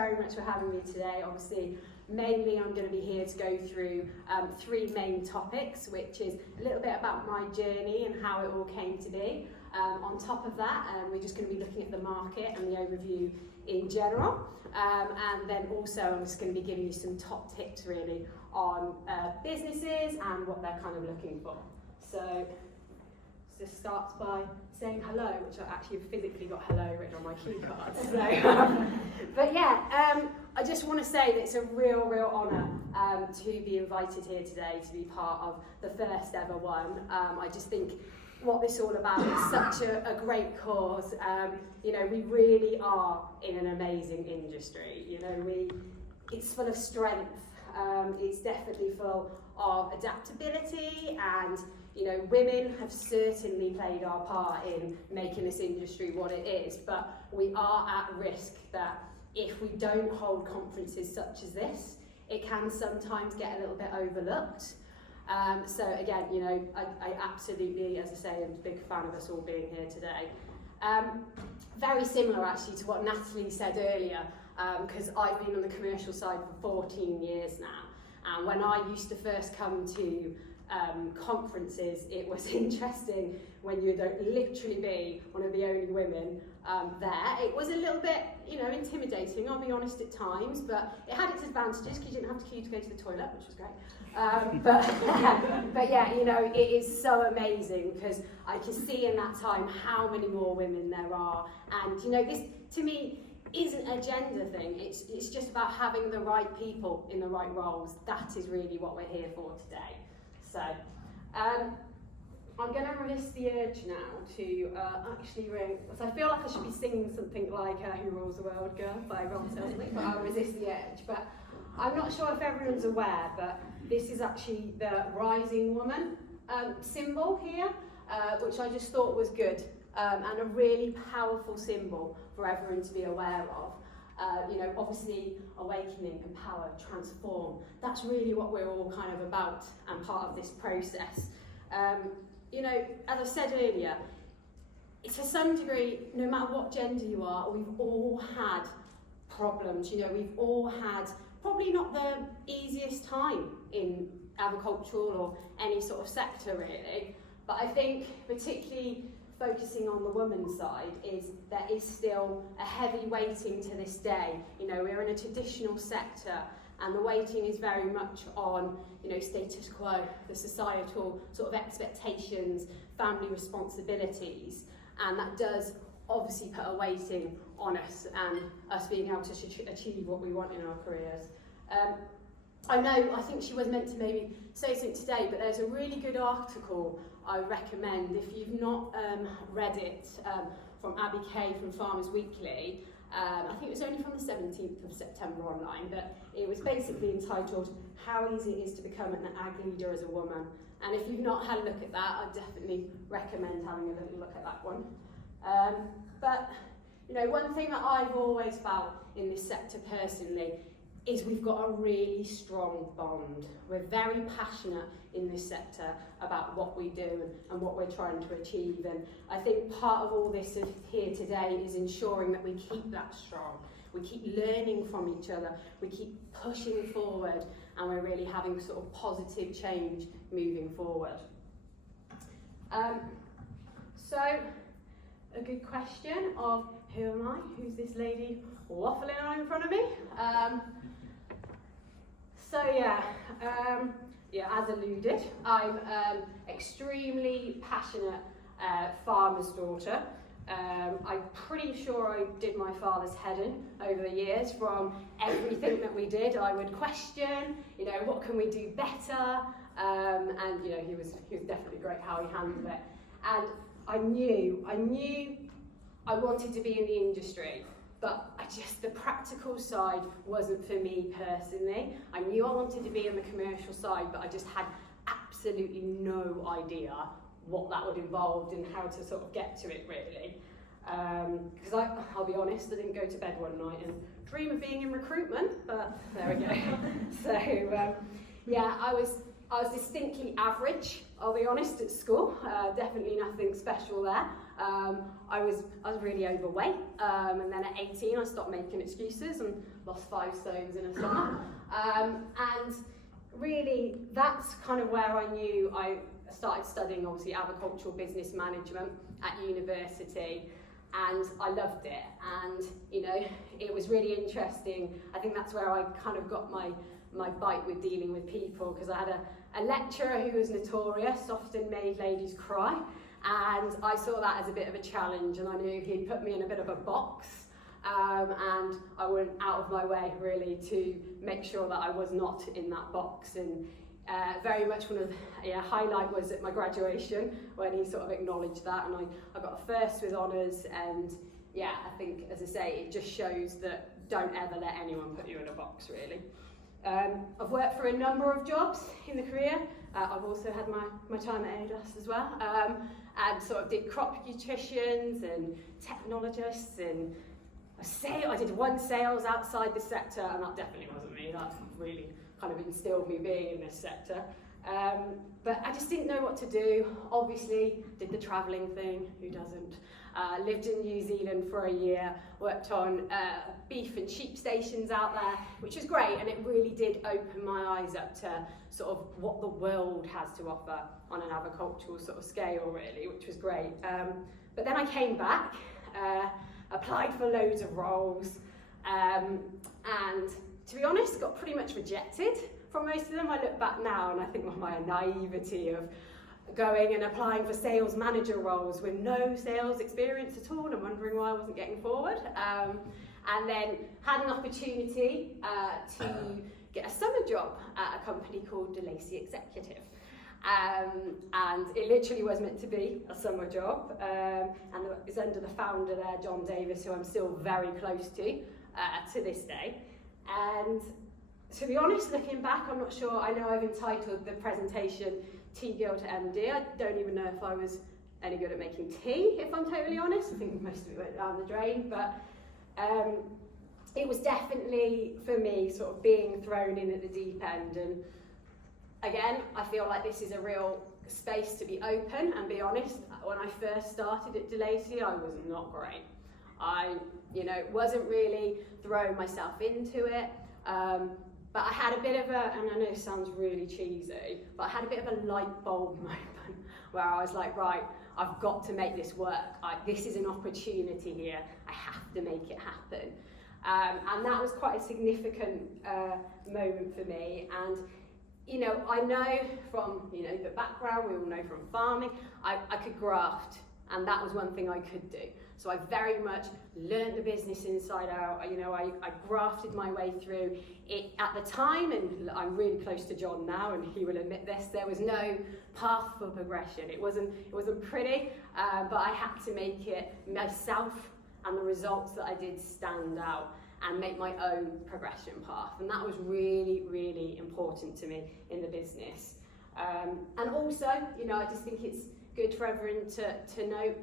very much for having me today. Obviously, mainly I'm going to be here to go through three main topics, which is a little bit about my journey and how it all came to be. On top of that, we're just going to be looking at the market and the overview in general. And then also I'm just going to be giving you some top tips really on businesses and what they're kind of looking for. So this starts by saying hello, which I actually have physically got hello written on my cue card. So, but yeah, I just want to say that it's a real honour to be invited here today to be part of the first ever one. I just think what this is all about is such a great cause. You know, we really are in an amazing industry. You know, it's full of strength. It's definitely full of adaptability, and you know, women have certainly played our part in making this industry what it is, but we are at risk that if we don't hold conferences such as this, it can sometimes get a little bit overlooked. So again, you know, I absolutely, as I say, am a big fan of us all being here today. Very similar actually to what Natalie said earlier, because I've been on the commercial side for 14 years now, and when I used to first come to conferences, it was interesting when you'd literally be one of the only women there. It was a little bit, you know, intimidating, I'll be honest, at times, but it had its advantages because you didn't have to queue to go to the toilet, which was great. But yeah, you know, it is so amazing because I can see in that time how many more women there are, and you know, this to me isn't a gender thing. It's just about having the right people in the right roles. That is really what we're here for today. So, I'm going to resist the urge now to actually ring, so I feel like I should be singing something like Who Rules the World Girl by Ron Selznick, but I'll resist the urge. But I'm not sure if everyone's aware, but this is actually the rising woman symbol here, which I just thought was good, and a really powerful symbol for everyone to be aware of. You know, obviously awakening, empower, transform. That's really what we're all kind of about and part of this process. You know, as I said earlier, to some degree, no matter what gender you are, we've all had problems. You know, we've all had probably not the easiest time in agricultural or any sort of sector really, but I think particularly focusing on the women's side is there is still a heavy weighting to this day. You know, we're in a traditional sector and the weighting is very much on, you know, status quo, the societal sort of expectations, family responsibilities, and that does obviously put a weighting on us and us being able to achieve what we want in our careers. I think she was meant to maybe say something today, but there's a really good article I recommend if you've not read it, from Abby Kay from Farmers Weekly. I think it was only from the 17th of September online, but it was basically entitled How Easy It Is to Become an Ag Leader as a Woman. And if you've not had a look at that, I definitely recommend having a little look at that one. But you know, one thing that I've always felt in this sector personally is we've got a really strong bond. We're very passionate in this sector about what we do and what we're trying to achieve, and I think part of all this here today is ensuring that we keep that strong. We keep learning from each other, we keep pushing forward, and we're really having sort of positive change moving forward. So, a good question of who am I? Who's this lady waffling on in front of me? As alluded, I'm extremely passionate farmer's daughter. I'm pretty sure I did my father's head in over the years. From everything that we did, I would question, you know, what can we do better? And you know, he was definitely great how he handled it. And I knew I wanted to be in the industry, but the practical side wasn't for me personally. I knew I wanted to be on the commercial side, but I just had absolutely no idea what that would involve and how to sort of get to it really. Because I'll be honest, I didn't go to bed one night and dream of being in recruitment, but there we go. So yeah, I was I was distinctly average, I'll be honest, at school. Definitely nothing special there. I was really overweight, and then at 18 I stopped making excuses and lost 5 stones in a summer. And really, that's kind of where I knew I started studying, obviously, agricultural business management at university, and I loved it. And, you know, it was really interesting. I think that's where I kind of got my bite with dealing with people, because I had a lecturer who was notorious, often made ladies cry, and I saw that as a bit of a challenge, and I knew he'd put me in a bit of a box, and I went out of my way really to make sure that I was not in that box. And very much one of the highlight was at my graduation when he sort of acknowledged that, and I got a first with honours. And yeah, I think, as I say, it just shows that don't ever let anyone put you in a box, really. I've worked for a number of jobs in the career. I've also had my time at ADAS as well, and sort of did crop nutritionists and technologists, and I did one sales outside the sector, and that definitely wasn't me. That really kind of instilled me being in this sector. But I just didn't know what to do. Obviously, did the travelling thing, who doesn't? Lived in New Zealand for a year, worked on beef and sheep stations out there, which was great, and it really did open my eyes up to sort of what the world has to offer on an agricultural sort of scale, really, which was great. But then I came back, applied for loads of roles, and to be honest, got pretty much rejected from most of them. I look back now and I think of my naivety of going and applying for sales manager roles with no sales experience at all and wondering why I wasn't getting forward. And then had an opportunity to get a summer job at a company called Lacy Executive. And it literally was meant to be a summer job, and it's under the founder there, John Davis, who I'm still very close to this day. And to be honest, looking back, I'm not sure. I know I've entitled the presentation Tea Girl to MD. I don't even know if I was any good at making tea, if I'm totally honest. I think most of it went down the drain, but it was definitely, for me, sort of being thrown in at the deep end. And again, I feel like this is a real space to be open and be honest. When I first started at Lacy, I was not great. I, wasn't really throwing myself into it. But I had a bit of and I know it sounds really cheesy, but I had a bit of a light bulb moment where I was like, right, I've got to make this work. This is an opportunity here. I have to make it happen. And that was quite a significant moment for me. And I know from, the background, we all know from farming, I could graft, and that was one thing I could do. So I very much learned the business inside out. I grafted my way through it at the time, and I'm really close to John now, and he will admit this, there was no path for progression. It wasn't pretty, but I had to make it myself, and the results that I did stand out and make my own progression path. And that was really, really important to me in the business. And also, I just think it's good for everyone to note,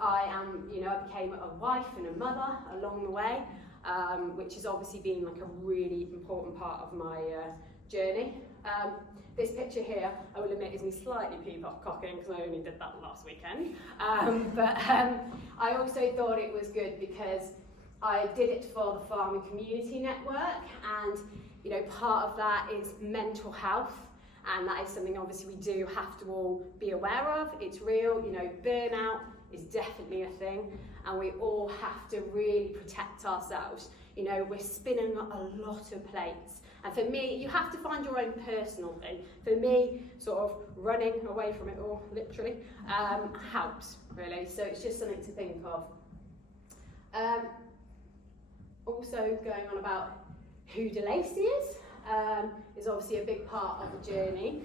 I became a wife and a mother along the way, which has obviously been like a really important part of my journey. This picture here, I will admit, is me slightly peacocking because I only did that last weekend. But I also thought it was good because I did it for the Farming Community Network, and part of that is mental health, and that is something obviously we do have to all be aware of. It's real, burnout is definitely a thing, and we all have to really protect ourselves. We're spinning a lot of plates, and for me, you have to find your own personal thing. For me, sort of running away from it all, literally, helps, really. So it's just something to think of. Also going on about who Lacy is obviously a big part of the journey.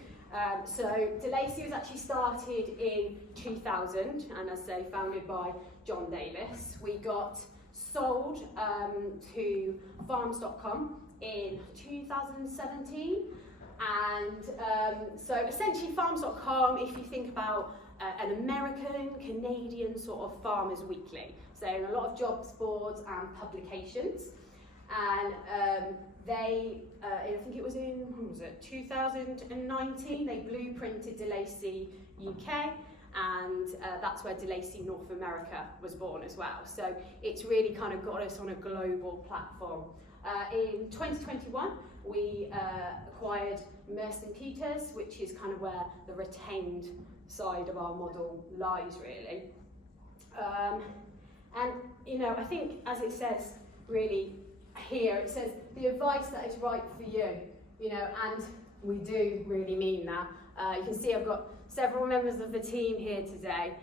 So Lacy was actually started in 2000, and as I say, founded by John Davis. We got sold to farms.com in 2017, and so essentially farms.com, if you think about an American, Canadian sort of farmers weekly, so a lot of jobs boards and publications. And they, I think it was in, when was it, 2019, they blueprinted Lacy UK, and that's where Lacy North America was born as well. So it's really kind of got us on a global platform. In 2021, we acquired Mercy Peters, which is kind of where the retained side of our model lies, really. And, you know, I think, as it says, really, here, it says, the advice that is right for you, you know, and we do really mean that. You can see I've got several members of the team here today,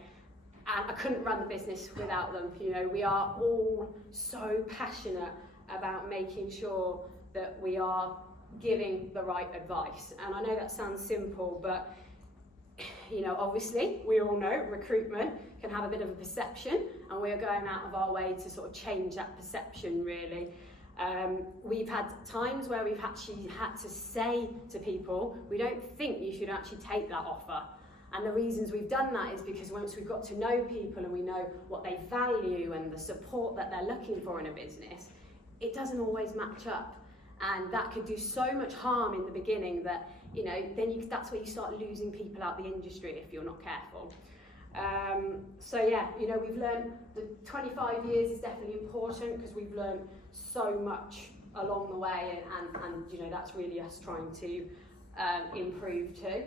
and I couldn't run the business without them. You know, we are all so passionate about making sure that we are giving the right advice. And I know that sounds simple, but, you know, obviously, we all know recruitment can have a bit of a perception, and we are going out of our way to sort of change that perception, really. We've had times where we've actually had to say to people, we don't think you should actually take that offer. And the reasons we've done that is because once we've got to know people and we know what they value and the support that they're looking for in a business, it doesn't always match up. And that could do so much harm in the beginning that, you know, then that's where you start losing people out the industry if you're not careful. So yeah, you know, we've learned the 25 years is definitely important because we've learned so much along the way, and you know, that's really us trying to improve too.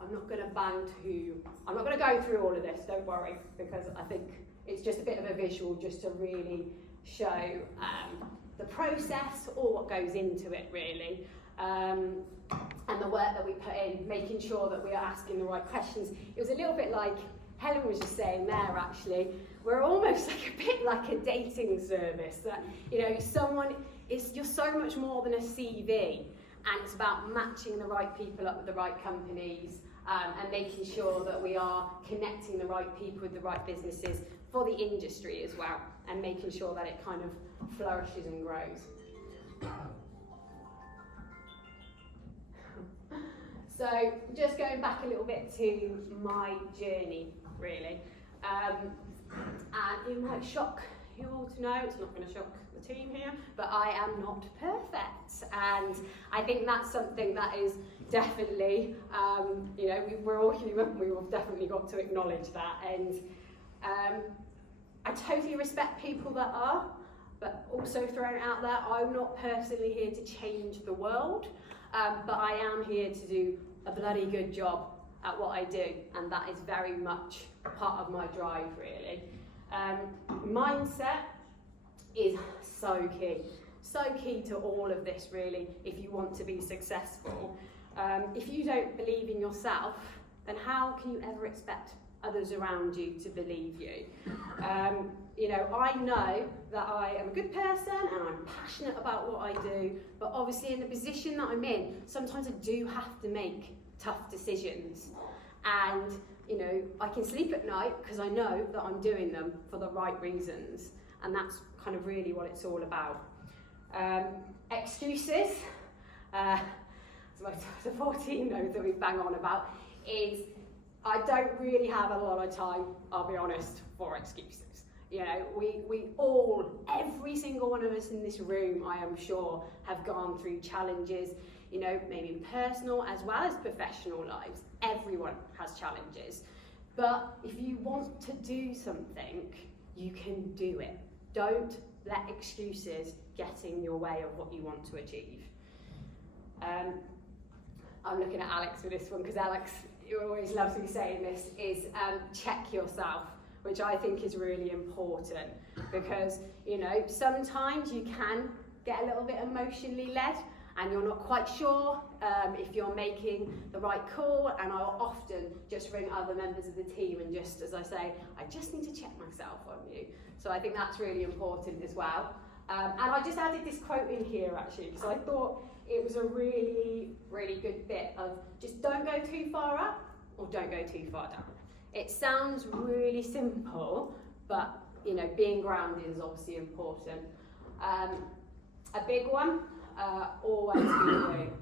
I'm not going to go through all of this, don't worry, because I think it's just a bit of a visual just to really show the process or what goes into it, really. And the work that we put in, making sure that we are asking the right questions. It was a little bit like Helen was just saying there, actually. We're almost like a bit like a dating service. That, you know, you're so much more than a CV, and it's about matching the right people up with the right companies, and making sure that we are connecting the right people with the right businesses for the industry as well, and making sure that it kind of flourishes and grows. So just going back a little bit to my journey, really. And it might shock you all to know, it's not going to shock the team here, but I am not perfect. And I think that's something that is definitely, you know, we're all human, we've definitely got to acknowledge that. And I totally respect people that are, but also throwing it out there, I'm not personally here to change the world. But I am here to do a bloody good job at what I do, and that is very much part of my drive, really. Mindset is so key to all of this, really, if you want to be successful. If you don't believe in yourself, then how can you ever expect others around you to believe you? You know, I know that I am a good person and I'm passionate about what I do, but obviously in the position that I'm in, sometimes I do have to make tough decisions. And, you know, I can sleep at night because I know that I'm doing them for the right reasons. And that's kind of really what it's all about. Excuses, the 14 knows that we bang on about, is I don't really have a lot of time, I'll be honest, for excuses. You know, we all, every single one of us in this room, I am sure, have gone through challenges, you know, maybe in personal as well as professional lives. Everyone has challenges. But if you want to do something, you can do it. Don't let excuses get in your way of what you want to achieve. I'm looking at Alex with this one because Alex, you always loves me saying this, is check yourself, which I think is really important because, you know, sometimes you can get a little bit emotionally led and you're not quite sure if you're making the right call, and I'll often just ring other members of the team and just, as I say, I just need to check myself on you. So I think that's really important as well. And I just added this quote in here actually because I thought it was a really, really good bit of just don't go too far up or don't go too far down. It sounds really simple, but you know, being grounded is obviously important. A big one, always be you.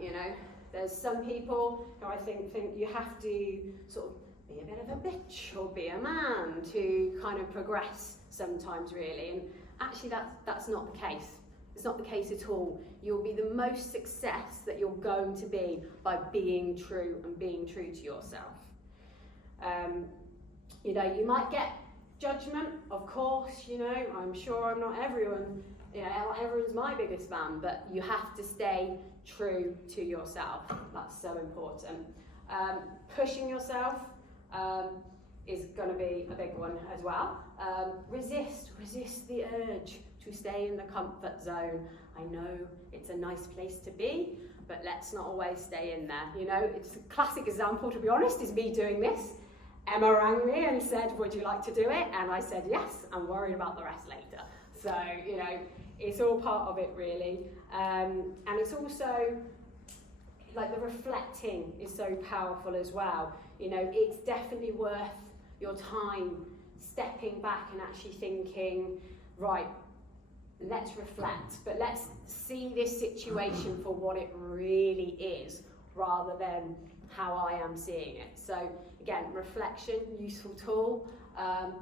You know, there's some people who I think you have to sort of be a bit of a bitch or be a man to kind of progress sometimes, really. And Actually, that's not the case. It's not the case at all. You'll be the most success that you're going to be by being true and being true to yourself. You might get judgment, of course, I'm sure I'm not everyone, everyone's my biggest fan, but you have to stay true to yourself. That's so important. Pushing yourself is going to be a big one as well. Resist the urge to stay in the comfort zone. I know it's a nice place to be, but let's not always stay in there. It's a classic example, to be honest, is me doing this. Emma rang me and said, would you like to do it? And I said, yes, I'm worried about the rest later. So, it's all part of it, really. And it's also, like, the reflecting is so powerful as well. It's definitely worth your time stepping back and actually thinking, right, let's reflect, but let's see this situation for what it really is, rather than how I am seeing it. So again, reflection, useful tool, and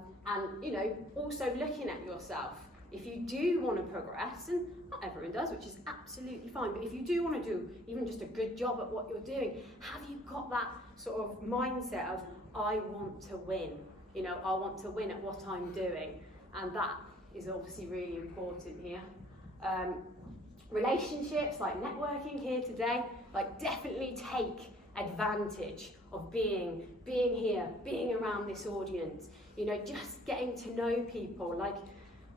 also looking at yourself. If you do want to progress, and not everyone does, which is absolutely fine, but if you do want to do even just a good job at what you're doing, have you got that sort of mindset of, I want to win, I want to win at what I'm doing, and that is obviously really important here. Relationships, like networking here today, like definitely take advantage of being here, being around this audience, just getting to know people. Like,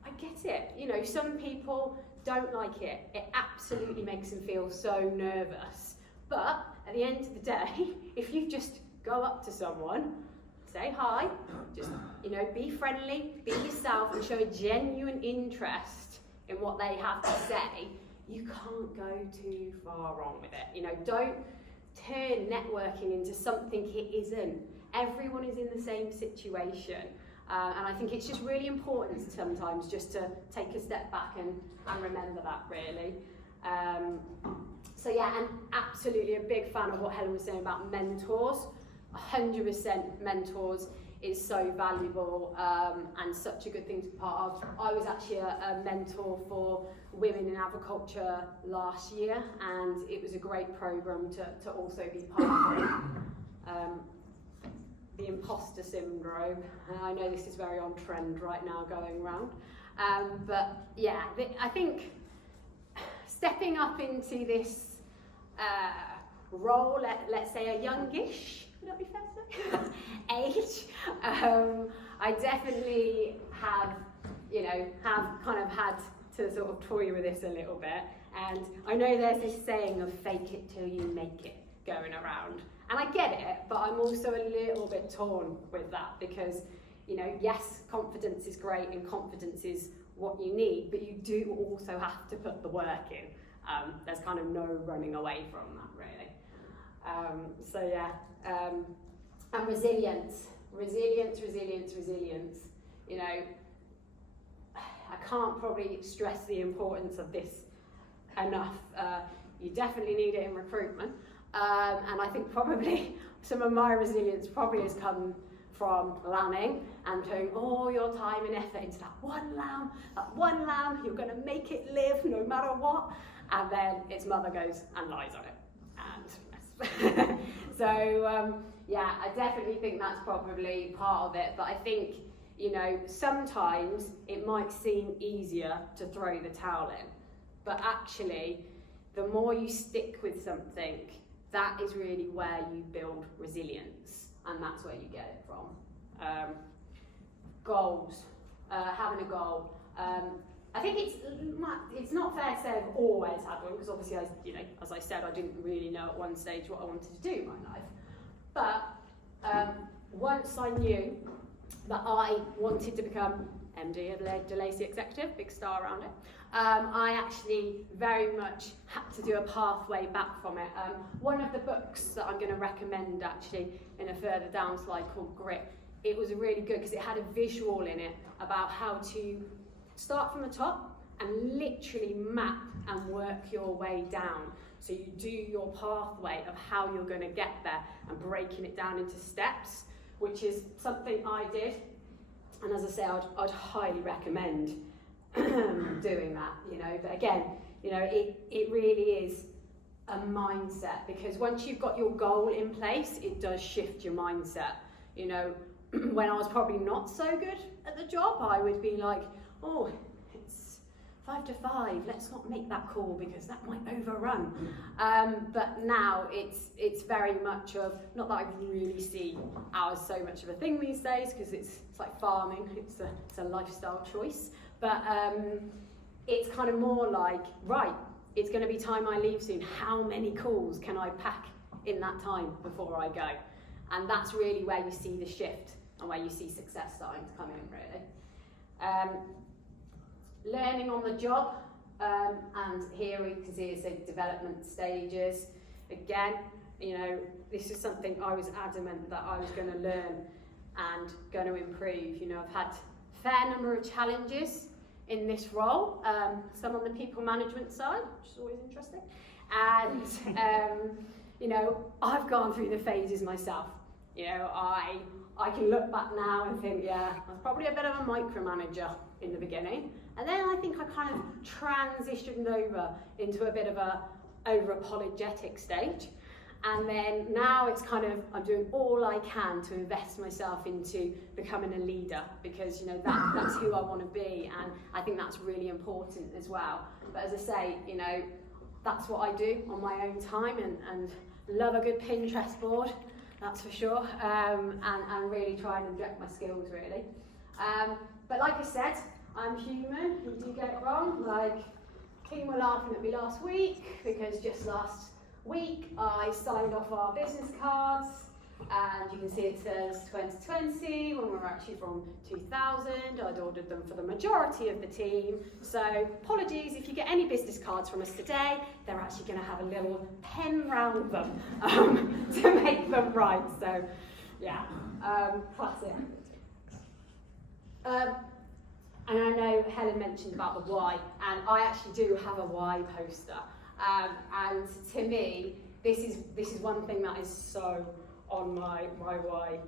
I get it, some people don't like it. It absolutely makes them feel so nervous. But at the end of the day, if you just go up to someone, say hi, just, be friendly, be yourself, and show a genuine interest in what they have to say, you can't go too far wrong with it. Don't turn networking into something it isn't. Everyone is in the same situation. And I think it's just really important sometimes just to take a step back and remember that, really. So yeah, and absolutely a big fan of what Helen was saying about mentors. 100% mentors is so valuable and such a good thing to be part of. I was actually a mentor for women in agriculture last year, and it was a great programme to also be part of. The imposter syndrome, and I know this is very on trend right now going around, but yeah, I think stepping up into this role, let's say a youngish, would that be fair to say? Age, I definitely have kind of had to sort of toy with this a little bit, and I know there's this saying of fake it till you make it going around. And I get it, but I'm also a little bit torn with that because, yes, confidence is great and confidence is what you need, but you do also have to put the work in. There's kind of no running away from that, really. And resilience. I can't probably stress the importance of this enough. You definitely need it in recruitment. And I think probably some of my resilience probably has come from lambing and putting all your time and effort into that one lamb, you're going to make it live no matter what, and then its mother goes and lies on it. And so, yeah, I definitely think that's probably part of it, but I think, sometimes it might seem easier to throw the towel in, but actually, the more you stick with something, that is really where you build resilience, and that's where you get it from. Goals, having a goal. I think it's not fair to say I've always had one, because obviously, as I said, I didn't really know at one stage what I wanted to do in my life. But once I knew that I wanted to become MD of the Lacy Executive, big star around it, I actually very much had to do a pathway back from it. One of the books that I'm going to recommend actually in a further down slide called Grit, it was really good because it had a visual in it about how to start from the top and literally map and work your way down. So you do your pathway of how you're going to get there and breaking it down into steps, which is something I did. And as I say, I'd highly recommend doing that, you know. But again, you know, it really is a mindset, because once you've got your goal in place, it does shift your mindset. You know, when I was probably not so good at the job, I would be like, oh, it's 5 to 5, let's not make that call because that might overrun. But now it's very much of, not that I really see hours so much of a thing these days, because it's like farming, it's a lifestyle choice. But it's kind of more like, right, it's going to be time I leave soon. How many calls can I pack in that time before I go? And that's really where you see the shift and where you see success starting to come in, really. Learning on the job, and here we can see it's a development stages. Again, you know, this is something I was adamant that I was going to learn and going to improve. You know, I've had a fair number of challenges in this role, some on the people management side, which is always interesting, and you know, I've gone through the phases myself. You know, I can look back now and think, yeah, I was probably a bit of a micromanager in the beginning, and then I think I kind of transitioned over into a bit of a over-apologetic stage. And then now it's kind of, I'm doing all I can to invest myself into becoming a leader, because, you know, that's who I want to be, and I think that's really important as well. But as I say, you know, that's what I do on my own time, and love a good Pinterest board, that's for sure, and really try and inject my skills, really. But like I said, I'm human, you do get it wrong. Like, team were laughing at me last week, because just last week I signed off our business cards, and you can see it says 2020 when we were actually from 2000. I'd ordered them for the majority of the team, so apologies if you get any business cards from us today. They're actually going to have a little pen round them to make them right, so yeah, classic. And I know Helen mentioned about the why, and I actually do have a why poster. And to me, this is one thing that is so on my why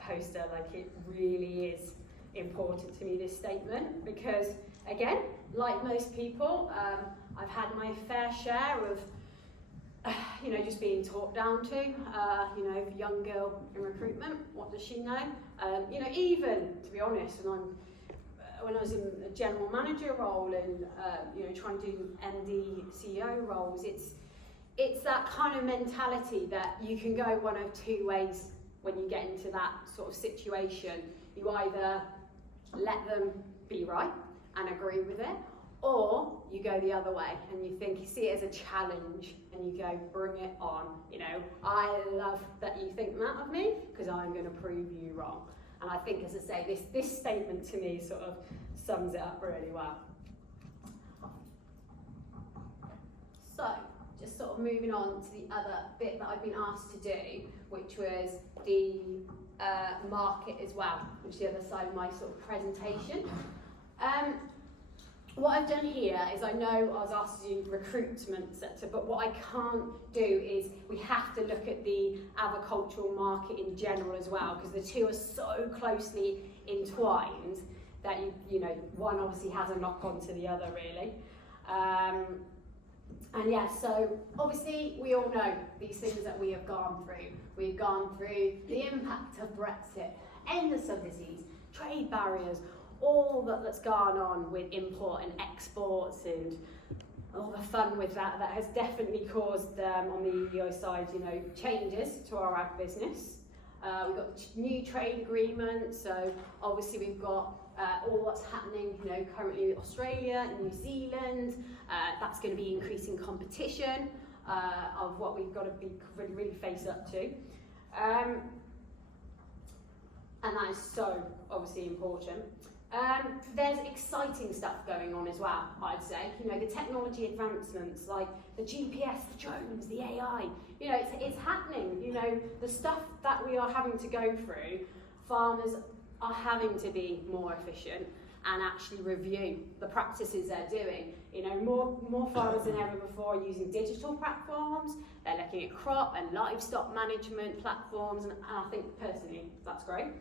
poster. Like, it really is important to me, this statement, because again, like most people, I've had my fair share of you know, just being talked down to. You know, young girl in recruitment, what does she know? You know, even to be honest, when I was in a general manager role and you know, trying to do MD, CEO roles, it's that kind of mentality that you can go one of two ways when you get into that sort of situation. You either let them be right and agree with it, or you go the other way and you see it as a challenge and you go, bring it on. You know, I love that you think that of me, because I'm going to prove you wrong. And I think, as I say, this statement to me sort of sums it up really well. So, just sort of moving on to the other bit that I've been asked to do, which was the market as well, which is the other side of my sort of presentation. What I've done here is, I know I was asked to do recruitment sector, but what I can't do is, we have to look at the agricultural market in general as well, because the two are so closely entwined that you know, one obviously has a knock on to the other, really. And yeah, so obviously we all know these things that we have gone through. We've gone through the impact of Brexit, endless subsidies, trade barriers, all that's gone on with import and exports, and all the fun with that has definitely caused, on the EO side, you know, changes to our ag business. We've got new trade agreements, so obviously we've got all what's happening, you know, currently with Australia and New Zealand. That's going to be increasing competition of what we've got to be really face up to. And that is so obviously important. There's exciting stuff going on as well, I'd say. You know, the technology advancements, like the GPS, the drones, the AI, you know, it's happening. You know, the stuff that we are having to go through, farmers are having to be more efficient and actually review the practices they're doing. You know, more farmers than ever before are using digital platforms. They're looking at crop and livestock management platforms, and I think personally that's great.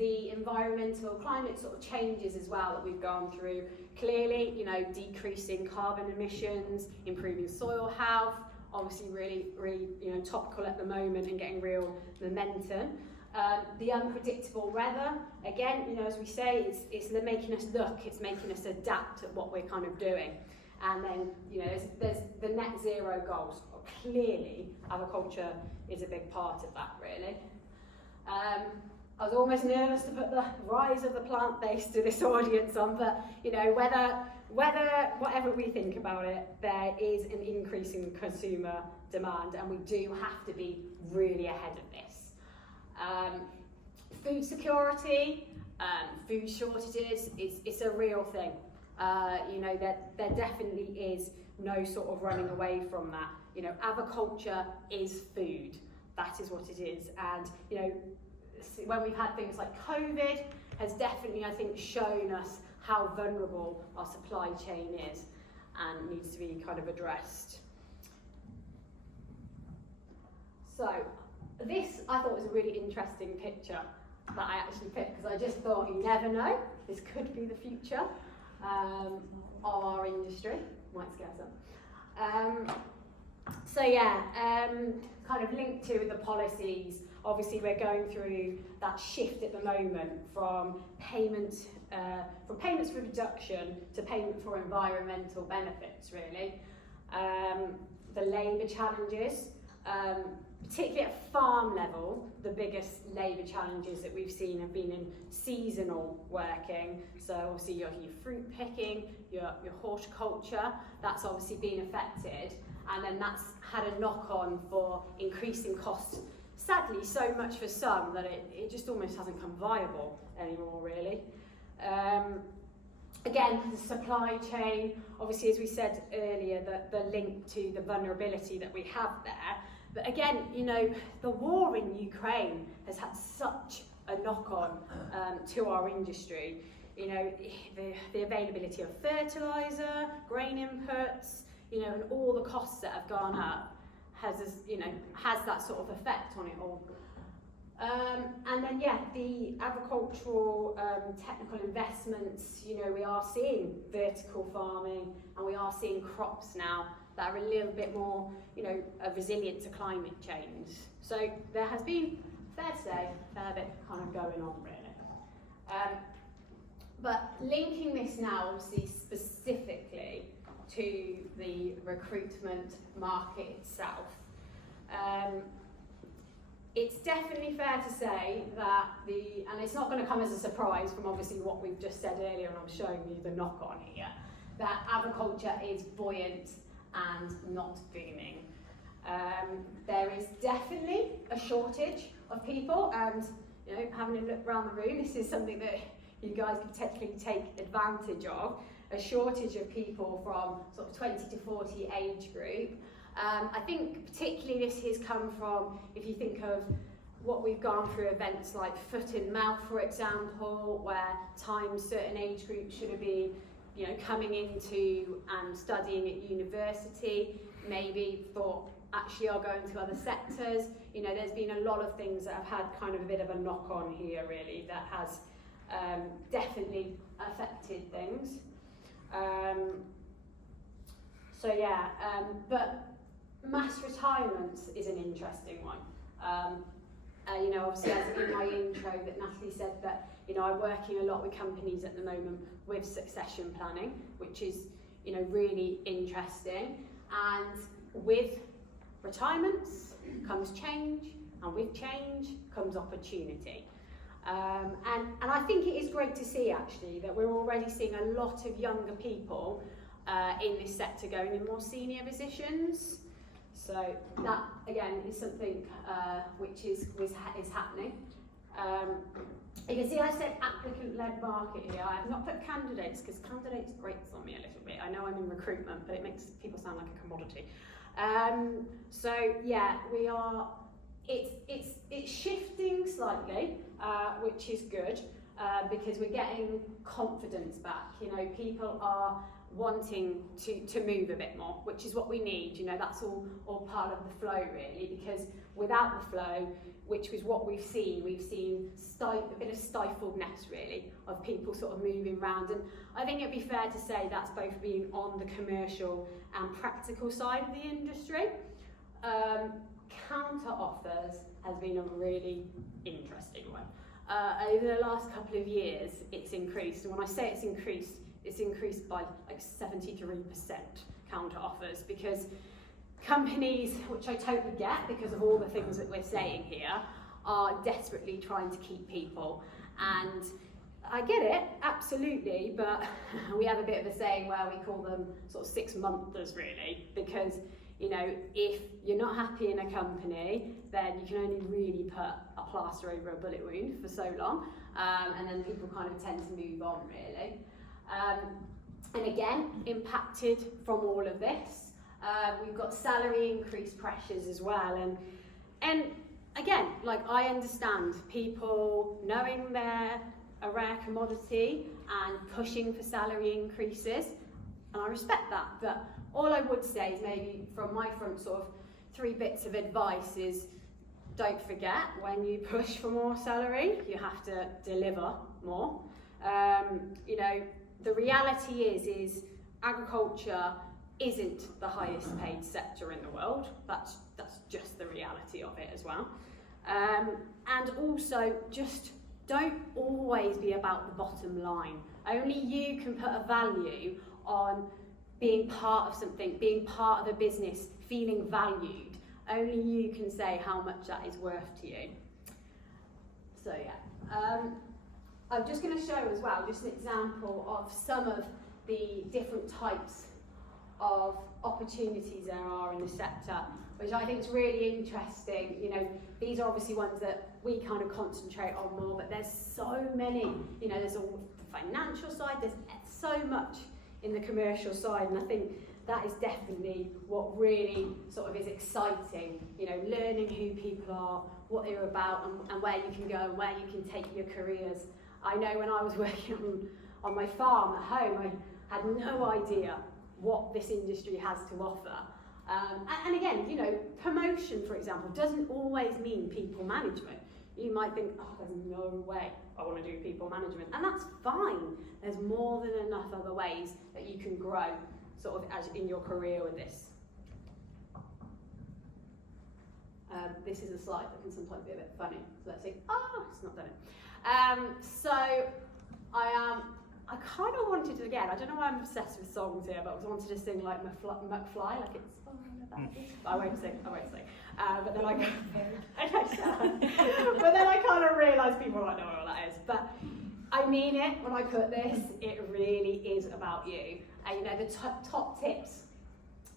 the environmental climate sort of changes as well that we've gone through. Clearly, you know, decreasing carbon emissions, improving soil health, obviously really, you know, topical at the moment and getting real momentum. The unpredictable weather, again, you know, as we say, it's making us look, it's making us adapt at what we're kind of doing. And then, you know, there's the net zero goals. Clearly, agriculture is a big part of that, really. I was almost nervous to put the rise of the plant base to this audience on, but, you know, whatever we think about it, there is an increase in consumer demand, and we do have to be really ahead of this. Food security, food shortages, it's a real thing. You know, there definitely is no sort of running away from that. You know, agriculture is food. That is what it is. And, you know, when we've had things like COVID, has definitely, I think, shown us how vulnerable our supply chain is and needs to be kind of addressed. So, this I thought was a really interesting picture that I actually picked, because I just thought, you never know, this could be the future of our industry. Might scare some. So yeah, kind of linked to the policies, obviously we're going through that shift at the moment from payments for reduction to payment for environmental benefits, really. The labour challenges, particularly at farm level, the biggest labour challenges that we've seen have been in seasonal working. So obviously your fruit picking, your horticulture, that's obviously been affected. And then that's had a knock-on for increasing costs, sadly so much for some that it just almost hasn't come viable anymore, really. Again, the supply chain, obviously as we said earlier, the link to the vulnerability that we have there. But again, you know, the war in Ukraine has had such a knock-on to our industry. You know, the availability of fertiliser, grain inputs, you know, and all the costs that have gone up has that sort of effect on it all. And then, yeah, the agricultural technical investments, you know, we are seeing vertical farming and we are seeing crops now that are a little bit more, you know, resilient to climate change. So there has been, fair to say, a fair bit kind of going on, really. But linking this now, obviously, specifically to the recruitment market itself, it's definitely fair to say that and it's not going to come as a surprise from obviously what we've just said earlier, and I'm showing you the knock-on here, that agriculture is buoyant and not booming. There is definitely a shortage of people, and, you know, having a look around the room, this is something that you guys could potentially take advantage of, a shortage of people from sort of 20 to 40 age group. I think particularly this has come from, if you think of what we've gone through, events like Foot and Mouth, for example, where times certain age groups should have been, you know, coming into and studying at university, maybe thought actually are going to other sectors. You know, there's been a lot of things that have had kind of a bit of a knock-on here, really, that has definitely affected things. So yeah, but mass retirements is an interesting one. You know, obviously, as in my intro that Natalie said that, you know, I'm working a lot with companies at the moment with succession planning, which is, you know, really interesting. And with retirements comes change, and with change comes opportunity. And I think it is great to see, actually, that we're already seeing a lot of younger people in this sector going in more senior positions. So that, again, is something which is happening. You can see I said applicant-led market here. I have not put candidates, because candidates grates on me a little bit. I know I'm in recruitment, but it makes people sound like a commodity. So yeah, we are. It's shifting slightly, which is good, because we're getting confidence back. You know, people are wanting to move a bit more, which is what we need. You know, that's all part of the flow really, because without the flow, which was what we've seen a bit of stifledness really of people sort of moving around. And I think it'd be fair to say that's both being on the commercial and practical side of the industry. Counter offers has been a really interesting one. Over the last couple of years, it's increased, and when I say it's increased by like 73% counter offers, because companies, which I totally get because of all the things that we're saying here, are desperately trying to keep people. And I get it, absolutely, but we have a bit of a saying where we call them sort of 6-monthers really, because you know, if you're not happy in a company, then you can only really put a plaster over a bullet wound for so long, and then people kind of tend to move on really. And again, impacted from all of this, we've got salary increase pressures as well, and again, like, I understand people knowing they're a rare commodity and pushing for salary increases, and I respect that, but all I would say is, maybe from my front sort of 3 bits of advice, is don't forget, when you push for more salary, you have to deliver more. You know, the reality is agriculture isn't the highest paid sector in the world. That's just the reality of it as well. And also, just don't always be about the bottom line. Only you can put a value on being part of something, being part of a business, feeling valued. Only you can say how much that is worth to you. So yeah, I'm just going to show as well just an example of some of the different types of opportunities there are in the sector, which I think is really interesting. You know, these are obviously ones that we kind of concentrate on more, but there's so many. You know, there's all the financial side, there's so much in the commercial side, and I think that is definitely what really sort of is exciting. You know, learning who people are, what they're about, and where you can go and where you can take your careers. I know when I was working on my farm at home, I had no idea what this industry has to offer. And again, you know, promotion, for example, doesn't always mean people management. You might think, oh, there's no way I want to do people management, and that's fine. There's more than enough other ways that you can grow sort of as in your career with this. This is a slide that can sometimes be a bit funny. So let's see. Oh, it's not done it. So I kind of wanted to, again, I don't know why I'm obsessed with songs here, but I wanted to sing like McFly, like it's I won't sing. But then but then I kind of realised people might know what that is. But I mean it when I put this. It really is about you. And you know, the top tips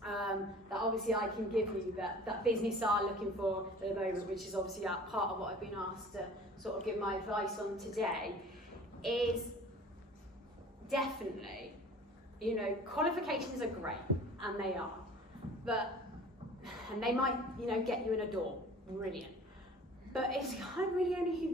that obviously I can give you that business are looking for at the moment, which is obviously part of what I've been asked to sort of give my advice on today, is definitely, you know, qualifications are great, and they are, and they might, you know, get you in a door, brilliant. But it's kind of really only who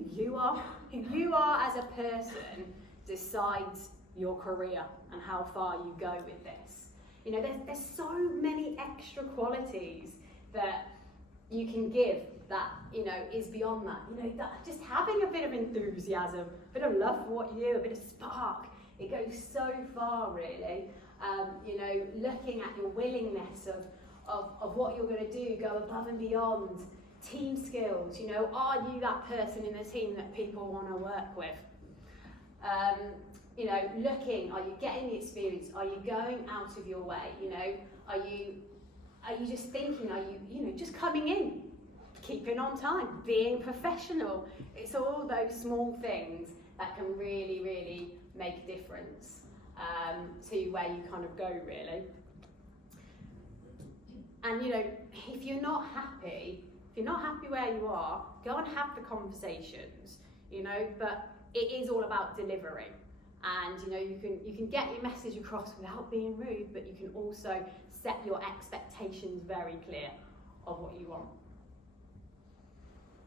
you are as a person decides your career and how far you go with this. You know, there's so many extra qualities that you can give that, you know, is beyond that. You know, that just having a bit of enthusiasm, a bit of love for what you do, a bit of spark, it goes so far, really. You know, looking at your willingness of what you're going to do, go above and beyond, team skills, you know, are you that person in the team that people want to work with? You know, looking, are you getting the experience? Are you going out of your way? You know, are you just thinking, are you know, just coming in, keeping on time, being professional? It's all those small things that can really, really make a difference to where you kind of go, really. And you know, if you're not happy where you are, go and have the conversations, you know, but it is all about delivering. And you know, you can get your message across without being rude, but you can also set your expectations very clear of what you want.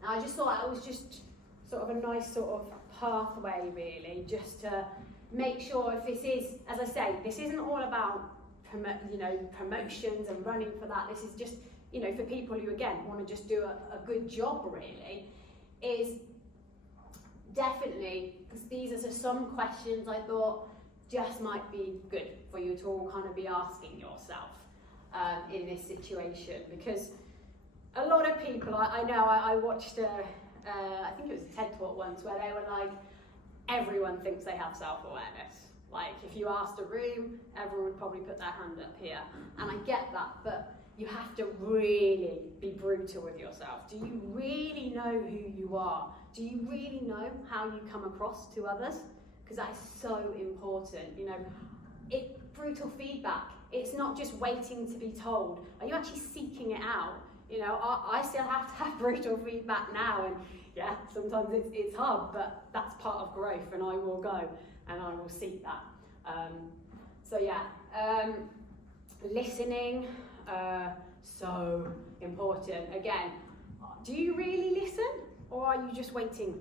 And I just thought it was just sort of a nice sort of pathway, really, just to make sure if this is, as I say, this isn't all about promotions and running for that. This is just, for people who, again, want to just do a good job, really, is definitely, because these are some questions I thought just might be good for you to all kind of be asking yourself in this situation. Because a lot of people, I know, I watched, I think it was a TED Talk once, where they were like, everyone thinks they have self-awareness. Like, if you asked a room, everyone would probably put their hand up here. And I get that, but you have to really be brutal with yourself. Do you really know who you are? Do you really know how you come across to others? Because that is so important. Brutal feedback. It's not just waiting to be told. Are you actually seeking it out? I still have to have brutal feedback now, and yeah, sometimes it's hard, but that's part of growth, and I will go and I will seek that. Listening, so important. Again, do you really listen, or are you just waiting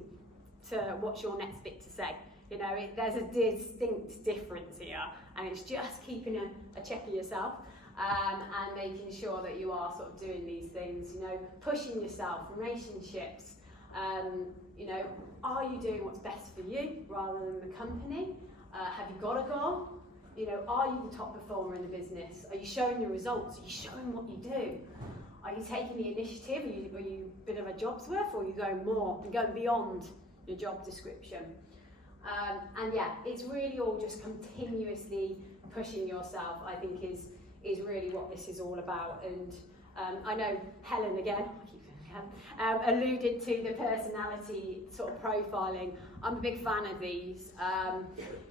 to what's your next bit to say? There's a distinct difference here, and it's just keeping a check of yourself. And making sure that you are sort of doing these things, pushing yourself, relationships, are you doing what's best for you rather than the company? Have you got a goal? Are you the top performer in the business? Are you showing your results? Are you showing what you do? Are you taking the initiative? Are you a bit of a job's worth, or are you going more and going beyond your job description? And yeah, it's really all just continuously pushing yourself, I think, is really what this is all about. And I know Helen, again, alluded to the personality sort of profiling. I'm a big fan of these.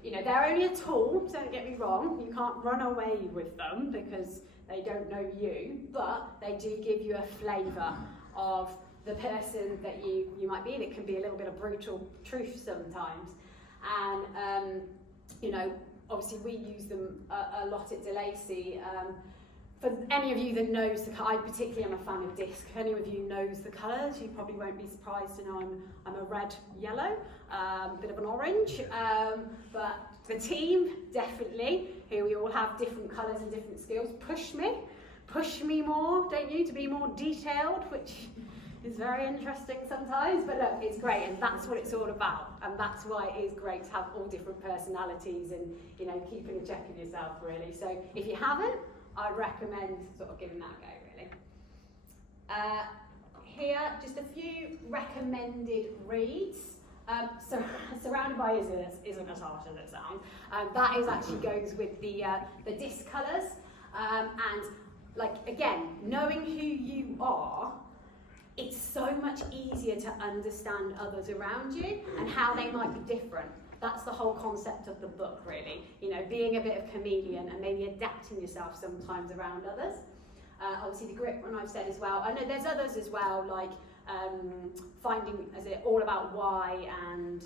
They're only a tool, don't get me wrong. You can't run away with them because they don't know you, but they do give you a flavour of the person that you might be. That can be a little bit of brutal truth sometimes. And, obviously we use them a lot at Lacy. For any of you that knows I particularly am a fan of disc. If any of you knows the colours, you probably won't be surprised to know I'm a red, yellow, bit of an orange. But the team, definitely, here we all have different colours and different skills. Push me more, don't you, to be more detailed, which is very interesting sometimes, but look, it's great, and that's what it's all about, and that's why it is great to have all different personalities and, keeping a check of yourself, really. So if you haven't, I'd recommend sort of giving that a go, really. Here, just a few recommended reads. Surrounded by isn't as harsh as it sounds. That actually goes with the disc colours, and again, knowing who you are, it's so much easier to understand others around you and how they might be different. That's the whole concept of the book, really. Being a bit of chameleon and maybe adapting yourself sometimes around others. Obviously the grit one I've said as well. I know there's others as well, like finding, all about why, and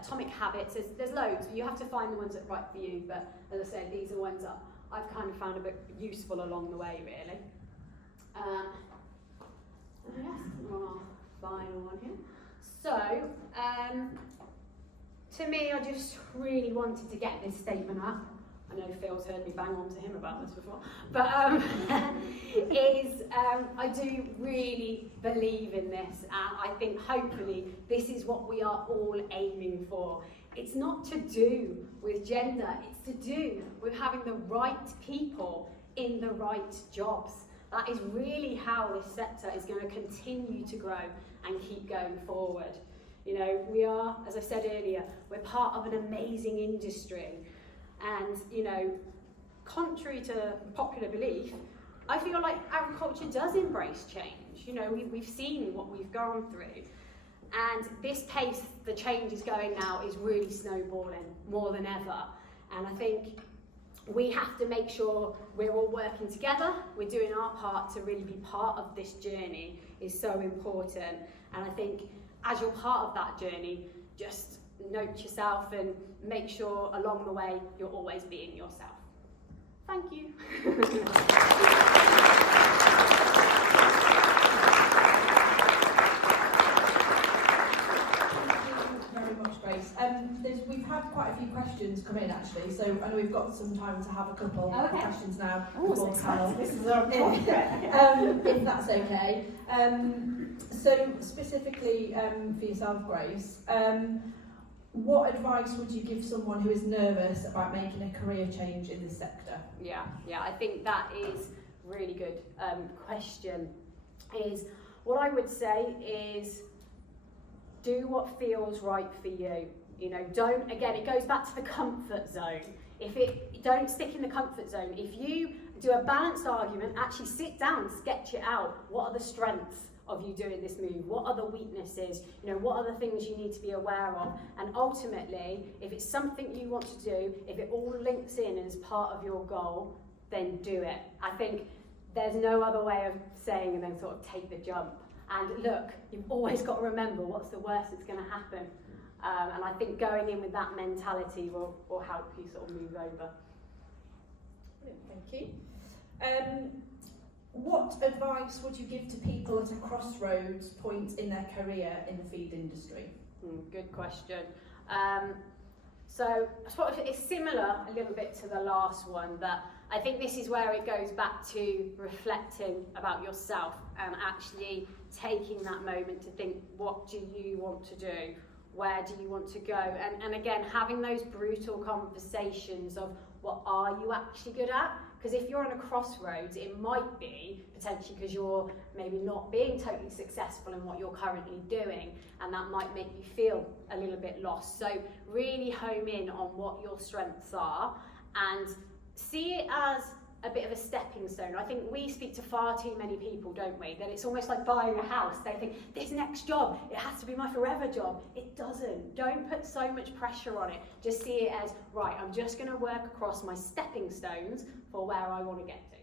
atomic habits. There's loads. You have to find the ones that are right for you, but as I said, these are ones that I've kind of found a bit useful along the way, really. Yes, our final one here. So, to me, I just really wanted to get this statement up. I know Phil's heard me bang on to him about this before, but I do really believe in this, and I think hopefully this is what we are all aiming for. It's not to do with gender, it's to do with having the right people in the right jobs. That is really how this sector is going to continue to grow and keep going forward. We are, as I said earlier, we're part of an amazing industry. And, contrary to popular belief, I feel like agriculture does embrace change. We've seen what we've gone through. And this pace the change is going now is really snowballing more than ever. And I think we have to make sure we're all working together, we're doing our part to really be part of this journey is so important. And I think as you're part of that journey, just note yourself and make sure along the way you're always being yourself. Thank you. Very much, Grace. We've had quite a few questions come in actually, so I know we've got some time to have a couple of questions now. Oh, This is our if that's okay. So specifically for yourself, Grace, what advice would you give someone who is nervous about making a career change in this sector? Yeah, I think that is really good question. Is what I would say is do what feels right for you. You know, don't, again, it goes back to the comfort zone. Don't stick in the comfort zone. If you do a balanced argument, actually sit down, sketch it out. What are the strengths of you doing this move? What are the weaknesses? You know, what are the things you need to be aware of? And ultimately, if it's something you want to do, if it all links in as part of your goal, then do it. I think there's no other way of saying and then sort of take the jump. And look, you've always got to remember what's the worst that's going to happen. And I think going in with that mentality will help you sort of move over. Thank you. What advice would you give to people at a crossroads point in their career in the feed industry? Good question. So I suppose it's similar a little bit to the last one, that I think this is where it goes back to reflecting about yourself and actually taking that moment to think, what do you want to do? Where do you want to go? And again, having those brutal conversations of what are you actually good at? Because if you're on a crossroads, it might be potentially because you're maybe not being totally successful in what you're currently doing, and that might make you feel a little bit lost. So really home in on what your strengths are and see it as a bit of a stepping stone. I think we speak to far too many people, don't we? That it's almost like buying a house. They think, this next job, it has to be my forever job. It doesn't. Don't put so much pressure on it. Just see it as, right, I'm just going to work across my stepping stones for where I want to get to.